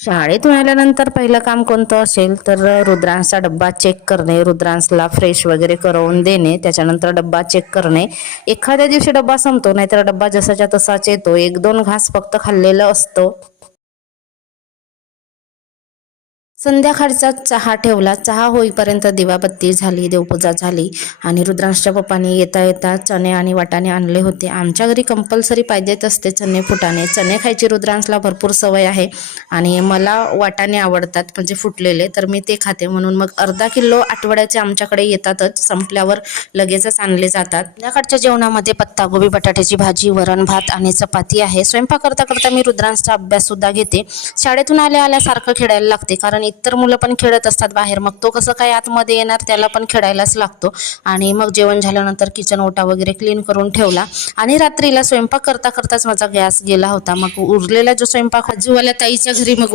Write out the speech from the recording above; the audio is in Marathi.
शाळेतून आल्यानंतर पहिलं काम कोणतं असेल तर रुद्रांशचा डब्बा चेक करणे, रुद्रांशला फ्रेश वगैरे करून देणे, त्याच्यानंतर डब्बा चेक करणे. एखाद्या दिवशी डब्बा संपतो, नाहीतर डब्बा जसाच्या तसाच येतो. 1-2 घास फक्त खाल्लेलं असतं. संध्याकाळचा चहा ठेवला. चहा होईपर्यंत दिवाबत्ती झाली, देवपूजा झाली आणि रुद्रांशच्या पप्पांनी येता येता चणे आणि वाटाणे आणले होते. आमच्या घरी कंपल्सरी पाहिजेच असते चणे फुटाणे. चणे खायची रुद्रांशला भरपूर सवय आहे आणि मला वाटाणे आवडतात म्हणजे फुटलेले, तर मी ते खाते. म्हणून मग अर्धा किलो आठवड्याचे आमच्याकडे येतातच, संपल्यावर लगेचच आणले जातात. संध्याकाळच्या जेवणामध्ये पत्तागोबी बटाट्याची भाजी, वरण भात आणि चपाती आहे. स्वयंपाक करता करता मी रुद्रांशचा अभ्यास सुद्धा घेते. शाळेतून आल्या आल्या सारखं खेळायला लागते, कारण इतर मुलं पण खेळत असतात बाहेर. मग तो कसं काय आतमध्ये येणार, त्याला पण खेळायलाच लागतो. आणि मग जेवण झाल्यानंतर किचन ओटा वगैरे क्लीन करून ठेवला आणि रात्रीला स्वयंपाक करता करताच माझा गॅस गेला होता. मग उरलेला जो स्वयंपाक आजूवाल्या ताईच्या घरी मग